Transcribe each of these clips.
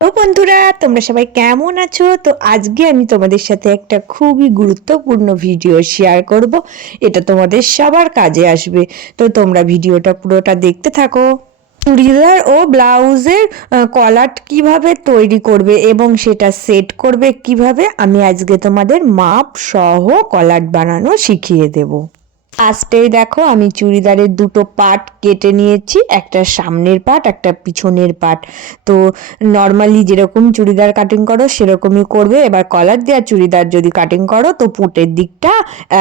ও বন্ধুরা, তোমরা সবাই কেমন আছো? তো আজকে আমি তোমাদের সাথে একটা খুবই গুরুত্বপূর্ণ ভিডিও শেয়ার করব। এটা তোমাদের সবার কাজে আসবে। তো তোমরা ভিডিওটা পুরোটা দেখতে থাকো। চুড়িদার ও ব্লাউজের কলার কিভাবে তৈরি করবে এবং সেটা সেট করবে কিভাবে, আমি আজকে তোমাদের মাপ সহ কলার বানানো শিখিয়ে দেবো। ফার্স্টেই দেখো, আমি চুড়িদারের দুটো পার্ট কেটে নিয়েছি, একটা সামনের পার্ট একটা পিছনের পার্ট। তো নর্মালি যেরকম চুড়িদার কাটিং করো সেরকমই করবে। এবার কলার দেওয়া চুড়িদার যদি কাটিং করো তো পুঁটের দিকটা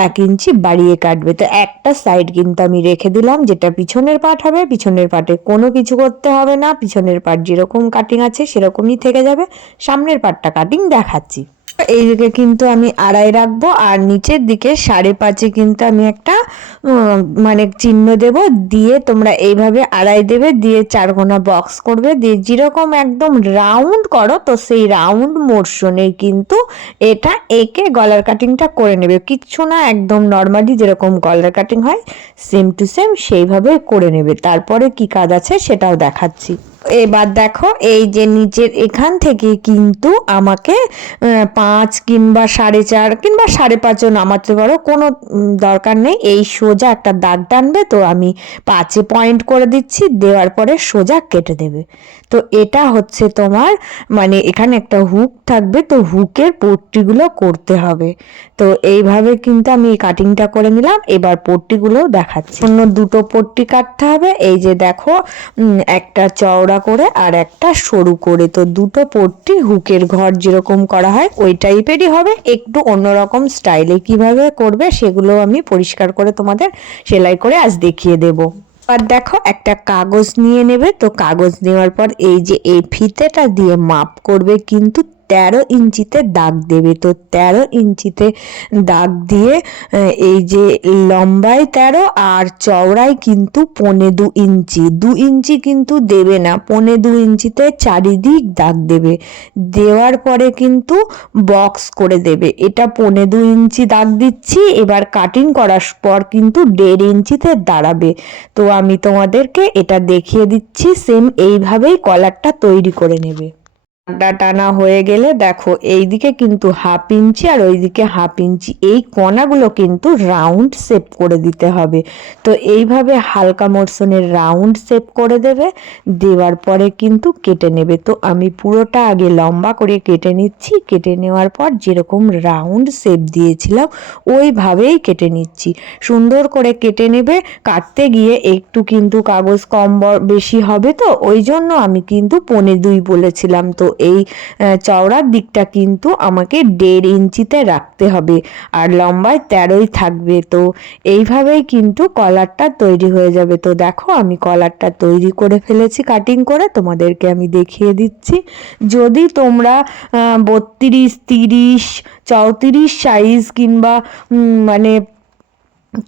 1 ইঞ্চি বাড়িয়ে কাটবে। তো একটা সাইড কিন্তু আমি রেখে দিলাম, যেটা পিছনের পার্ট হবে। পিছনের পার্টে কোনো কিছু করতে হবে না, পিছনের পার্ট যেরকম কাটিং আছে সেরকমই থেকে যাবে। সামনের পার্টটা কাটিং দেখাচ্ছি। এই দিকে কিন্তু আমি 2.5 রাখবো, আর নিচের দিকে 5.5 কিন্তু আমি একটা মানে চিহ্ন দেব। দিয়ে তোমরা এইভাবে 2.5 দেবে, দিয়ে 4 কোণা বক্স করবে, দিয়ে যেরকম একদম রাউন্ড করো তো সেই রাউন্ড মোশনে কিন্তু এটা এঁকে গলার কাটিংটা করে নেবে। কিচ্ছু না, একদম নর্মালি যেরকম গলার কাটিং হয় সেম টু সেম সেইভাবে করে নেবে। তারপরে কি কাজ আছে সেটাও দেখাচ্ছি। এবার দেখো, এই যে নিচের এখান থেকে কিন্তু আমাকে 5 কিংবা 4.5 কিংবা 5.5ও নামাতে পারো, কোনো দরকার নেই। এই সোজা একটা দাগ টানবে, তো আমি 5-এ পয়েন্ট করে দিচ্ছি, দেওয়ার পরে সোজা কেটে দেবে। তো এটা হচ্ছে তোমার মানে এখানে একটা হুক থাকবে, তো হুকের পট্টিগুলো করতে হবে। তো এইভাবে কিন্তু আমি এই কাটিংটা করে নিলাম। এবার পট্টিগুলো দেখাচ্ছি। অন্য দুটো পট্টি কাটতে হবে। এই যে দেখো, একটা চওড়া করে আর একটা সরু করে। তো দুটো পট্টি হুকের ঘর যেরকম করা হয় ওই টাইপেরই হবে, একটু অন্যরকম স্টাইলে। কিভাবে করবে সেগুলো আমি পরিষ্কার করে তোমাদের সেলাই করে আজ দেখিয়ে দেবো। আর দেখো, একটা কাগজ নিয়ে নেবে। তো কাগজ নেওয়ার পর এই যে এই ফিতেটা দিয়ে মাপ করবে, কিন্তু 13 ইঞ্চিতে দাগ দেবে। তো 13 ইঞ্চিতে দাগ দিয়ে এই যে লম্বায় 13 আর চওড়ায় কিন্তু 2.25 ইঞ্চি, 2 ইঞ্চি কিন্তু দেবে না, 2.25 ইঞ্চিতে চারিদিক দাগ দেবে। দেওয়ার পরে কিন্তু বক্স করে দেবে। এটা 2.25 ইঞ্চি দাগ দিচ্ছি। এবার কাটিং করার পর কিন্তু 1.5 ইঞ্চিতে দাঁড়াবে। তো আমি তোমাদেরকে এটা দেখিয়ে দিচ্ছি, সেম এইভাবেই কলারটা তৈরি করে নেবে। টানা হয়ে গেলে দেখো, এইদিকে কিন্তু 1/2 ইঞ্চি আর ওইদিকে 1/2 ইঞ্চি, এই কোণাগুলো কিন্তু রাউন্ড শেপ করে দিতে হবে। তো এইভাবে হালকা মোশনের রাউন্ড শেপ করে দেবে। দেওয়ার পরে কিন্তু কেটে নেবে। তো আমি পুরোটা আগে লম্বা করে কেটে নিচ্ছি। কেটে নেওয়ার পর যেরকম রাউন্ড শেপ দিয়েছিলাম ওইভাবেই কেটে নিচ্ছি। সুন্দর করে কেটে নেবে। কাটতে গিয়ে একটু কিন্তু কাগজ কম বেশি হবে, তো ওই জন্য আমি কিন্তু 2.25 বলেছিলাম। তো এই চওড়ার দিকটা কিন্তু আমাকে 1.5 ইঞ্চিতে রাখতে হবে, আর লম্বায় 13ই থাকবে। তো এইভাবেই কিন্তু কলারটা তৈরি হয়ে যাবে। তো দেখো, আমি কলারটা তৈরি করে ফেলেছি কাটিং করে, তোমাদেরকে আমি দেখিয়ে দিচ্ছি। যদি তোমরা 32, 30, 34 সাইজ কিংবা মানে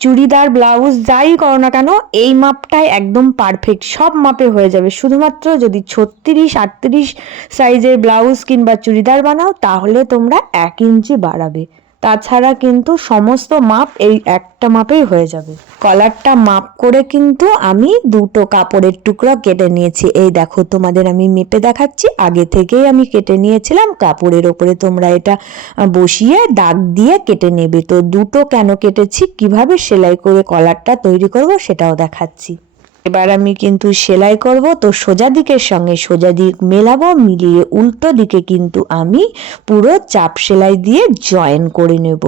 চুড়িদার ব্লাউজ যাই করো না কেন, এই মাপটাই একদম পারফেক্ট, সব মাপে হয়ে যাবে। শুধুমাত্র যদি 36, 38 সাইজের ব্লাউজ কিংবা চুড়িদার বানাও তাহলে তোমরা 1 ইঞ্চি বাড়াবে। তাছাড়া কিন্তু সমস্ত মাপ এই একটা মাপেই হয়ে যাবে। কলারটা মাপ করে কিন্তু আমি দুটো কাপড়ের টুকরো কেটে নিয়েছি। এই দেখো, তোমাদের আমি মেপে দেখাচ্ছি। আগে থেকেই আমি কেটে নিয়েছিলাম। কাপড়ের ওপরে তোমরা এটা বসিয়ে দাগ দিয়ে কেটে নেবে। তো দুটো কেন কেটেছি, কিভাবে সেলাই করে কলারটা তৈরি করব সেটাও দেখাচ্ছি। এবার আমি কিন্তু সেলাই করব। তো সোজা দিকের সঙ্গে সোজা দিক মেলাবো, মিলিয়ে উল্টো দিকে কিন্তু আমি পুরো চাপ সেলাই দিয়ে জয়েন করে নেব।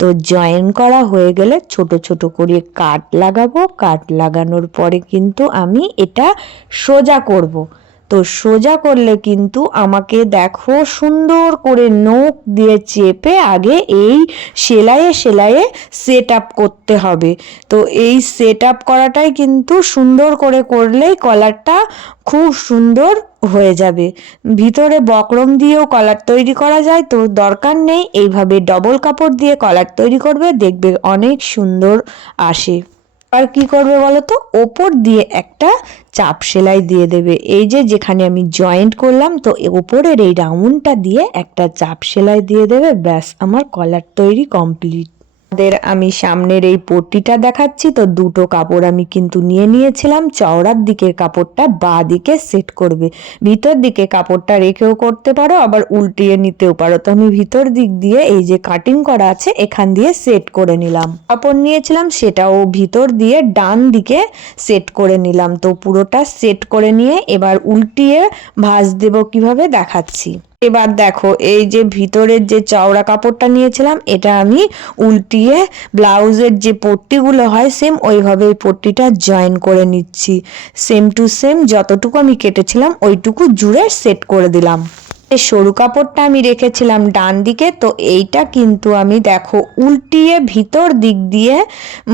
তো জয়েন করা হয়ে গেলে ছোট ছোট করে কাট লাগাবো। কাট লাগানোর পরে কিন্তু আমি এটা সোজা করব। তো সোজা করলে কিন্তু আমাকে দেখো সুন্দর করে নখ দিয়ে চেপে আগে এই সেলাইয়ে সেলাইয়ে সেট আপ করতে হবে। তো এই সেট আপ করাটাই কিন্তু সুন্দর করে করলেই কলারটা খুব সুন্দর হয়ে যাবে। ভিতরে বক্রম দিয়েও কলার তৈরি করা যায়, তো দরকার নেই। এইভাবে ডবল কাপড় দিয়ে কলার তৈরি করবে, দেখবে অনেক সুন্দর আসে। আর কি করবে বলো তো, ওপর দিয়ে একটা চাপ সেলাই দিয়ে দেবে। এই যে যেখানে আমি জয়েন্ট করলাম, তো ওপরের এই রাউন্ডটা দিয়ে একটা চাপ সেলাই দিয়ে দেবে। ব্যাস, আমার কলার তৈরি কমপ্লিট। আমি সামনের এই পট্টিটা দেখাচ্ছি। তো দুটো কাপড় আমি কিন্তু নিয়ে নিয়েছিলাম। চওড়ার দিকের কাপড়টা বাঁ দিকে সেট করবে, ভিতর দিকে কাপড়টা রেখেও করতে পারো, আবার উল্টিয়ে নিতেও পারো। তো আমি ভিতর দিক দিয়ে এই যে কাটিং করা আছে এখান দিয়ে সেট করে নিলাম। কাপড় নিয়েছিলাম সেটাও ভিতর দিয়ে ডান দিকে সেট করে নিলাম। তো পুরোটা সেট করে নিয়ে এবার উল্টিয়ে ভাঁজ দেব কিভাবে দেখাচ্ছি। এবার দেখো এই যে ভিতরের যে চওড়া কাপড়টা নিয়েছিলাম এটা আমি উল্টিয়ে ব্লাউজের যে পট্টিগুলো হয় সেম ওইভাবে এই পট্টিটা জয়েন করে নিচ্ছি। সেম টু সেম যতটুকু আমি কেটেছিলাম ওইটুকু জুড়ে সেট করে দিলাম। সরু কাপড়টা আমি রেখেছিলাম ডান দিকে, তো এইটা কিন্তু আমি দেখো উল্টিয়ে ভিতর দিক দিয়ে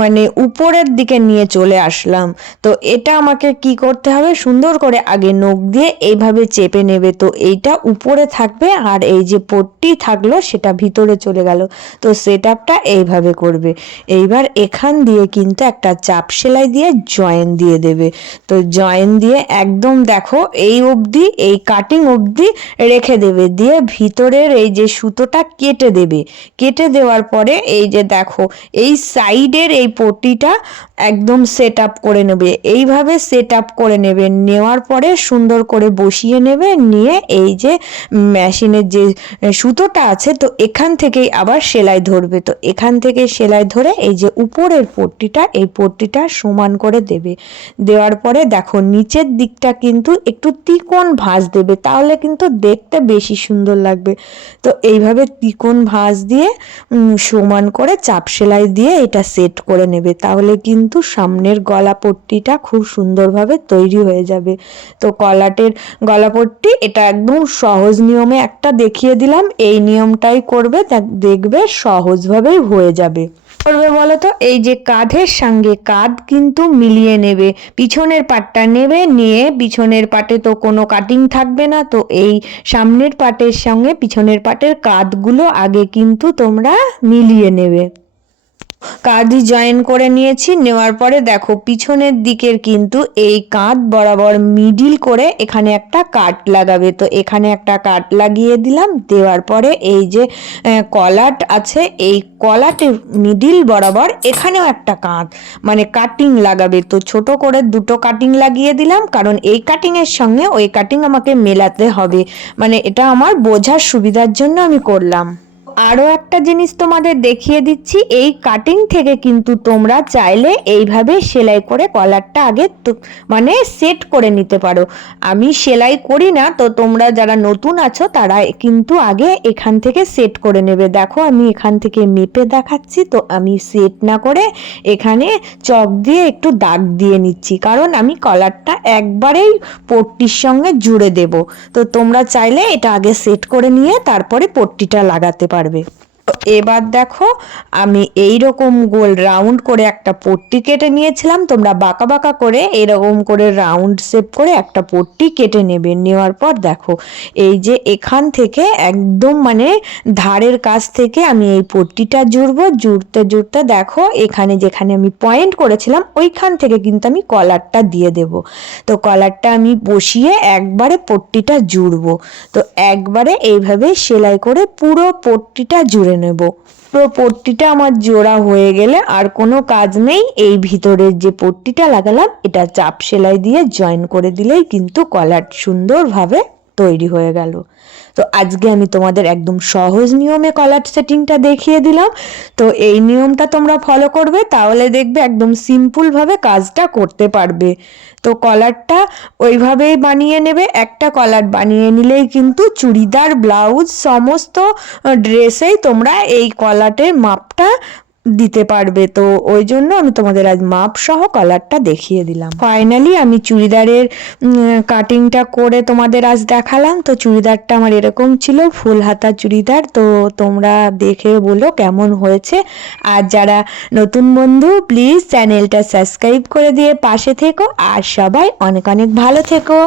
মানে উপরের দিকে নিয়ে চলে আসলাম। তো এটা আমাকে কি করতে হবে, সুন্দর করে আগে নখ দিয়ে এইভাবে চেপে নেবে। তো এইটা উপরে থাকবে আর এই যে পট্টি থাকলো সেটা ভিতরে চলে গেল। তো সেটআপটা এইভাবে করবে। এইবার এখান দিয়ে কিন্তু একটা চাপ সেলাই দিয়ে জয়েন দিয়ে দেবে। তো জয়েন দিয়ে একদম দেখো এই অবধি, এই কাটিং অবধি রেখে দেবে, দিয়ে ভিতরের এই যে সুতোটা কেটে দেবে। কেটে দেওয়ার পরে এই যে দেখো এই সাইডের এই পট্টিটা একদম সেট আপ করে নেবে। এইভাবে সেট আপ করে নেবে, নেওয়ার পরে সুন্দর করে বসিয়ে নেবে। নিয়ে এই যে মেশিনের যে সুতোটা আছে তো এখান থেকেই আবার সেলাই ধরবে। তো এখান থেকে সেলাই ধরে এই যে উপরের পট্টিটা, এই পট্টিটা সমান করে দেবে। দেওয়ার পরে দেখো নিচের দিকটা কিন্তু একটু তিকোণ ভাঁজ দেবে, তাহলে কিন্তু দেখতে বেশি সুন্দর লাগবে। তো এইভাবে তিকোণ ভাঁজ দিয়ে সমান করে চাপ সেলাই দিয়ে এটা সেট করে নেবে, তাহলে কিন্তু সামনের গলা পট্টিটা খুব সুন্দরভাবে তৈরি হয়ে যাবে। তো কলাটের গলা পট্টি এটা একদম সহজ নিয়মে একটা দেখিয়ে দিলাম, এই নিয়মটাই করবে, দেখবে সহজভাবেই হয়ে যাবে। করবে বলো তো, এই যে কাঁধের সঙ্গে কাঁধ কিন্তু মিলিয়ে নেবে, পিছনের পাটটা নেবে, নিয়ে পিছনের পাটে তো কোনো কাটিং থাকবে না। তো এই সামনের পাটের সঙ্গে পিছনের পাটের কাঁধগুলো আগে কিন্তু তোমরা মিলিয়ে নেবে। কাঁধই জয়েন করে নিয়েছি। নেওয়ার পরে দেখো পিছনের দিকের কিন্তু এই কাঁধ বরাবর মিডিল করে এখানে একটা কাট লাগাবে। তো এখানে একটা কাট লাগিয়ে দিলাম। দেওয়ার পরে এই যে কলাট আছে এই কলাটের মিডিল বরাবর এখানেও একটা কাঁধ মানে কাটিং লাগাবে। তো ছোট করে দুটো কাটিং লাগিয়ে দিলাম, কারণ এই কাটিংয়ের সঙ্গে ওই কাটিং আমাকে মেলাতে হবে, মানে এটা আমার বোঝার সুবিধার জন্য আমি করলাম। আরও একটা জিনিস তোমাদের দেখিয়ে দিচ্ছি, এই কাটিং থেকে কিন্তু তোমরা চাইলে এইভাবে সেলাই করে কলারটা আগে মানে সেট করে নিতে পারো। আমি সেলাই করি না, তো তোমরা যারা নতুন আছো তারা কিন্তু আগে এখান থেকে সেট করে নেবে। দেখো আমি এখান থেকে মেপে দেখাচ্ছি। তো আমি সেট না করে এখানে চক দিয়ে একটু দাগ দিয়ে নিচ্ছি, কারণ আমি কলারটা একবারেই পট্টির সঙ্গে জুড়ে দেব। তো তোমরা চাইলে এটা আগে সেট করে নিয়ে তারপরে পট্টিটা লাগাতে পারবে। এবার দেখো আমি এই রকম গোল রাউন্ড করে একটা পট্টি কেটে নিয়েছিলাম। তোমরা বাঁকা বাঁকা করে এরকম করে রাউন্ড শেপ করে একটা পট্টি কেটে নেবে। নেওয়ার পর দেখো এই যে এখান থেকে একদম মানে ধারের কাছ থেকে আমি এই পট্টিটা জুড়বো। জুড়তে জুড়তে দেখো এখানে যেখানে আমি পয়েন্ট করেছিলাম ওইখান থেকে কিন্তু আমি কলারটা দিয়ে দেব। তো কলারটা আমি বসিয়ে একবারে পট্টিটা জুড়বো। তো একবারে এইভাবে সেলাই করে পুরো পট্টিটা জুড়ে নেব। পুরো পট্টিটা আমার জোড়া হয়ে গেলে আর কোনো কাজ নেই। এই ভিতরের যে পট্টিটা লাগালাম এটা চাপ সেলাই দিয়ে জয়েন করে দিলেই কিন্তু কলার সুন্দরভাবে তৈরি হয়ে গেল। তো আজকে আমি তোমাদের একদম সহজ নিয়মে কলার সেটিংটা দেখিয়ে দিলাম। তো এই নিয়মটা তোমরা ফলো করবে, তাহলে দেখবে একদম সিম্পলভাবে কাজটা করতে পারবে। তো কলারটা ওইভাবেই বানিয়ে নেবে। একটা কলার বানিয়ে নিলেই কিন্তু চুড়িদার, ব্লাউজ সমস্ত ড্রেসেই তোমরা এই কলারের মাপটা দিতে পারবে। তো ওই জন্য আমি তোমাদের আজ মাপ সহ কলারটা দেখিয়ে দিলাম। ফাইনালি আমি চুড়িদারের কাটিংটা করে তোমাদের আজ দেখালাম। তো চুড়িদারটা আমার এরকম ছিল, ফুল হাতা চুড়িদার। তো তোমরা দেখে বলো কেমন হয়েছে। আর যারা নতুন বন্ধু প্লিজ চ্যানেলটা সাবস্ক্রাইব করে দিয়ে পাশে থেকো। আর সবাই অনেক অনেক ভালো থেকো।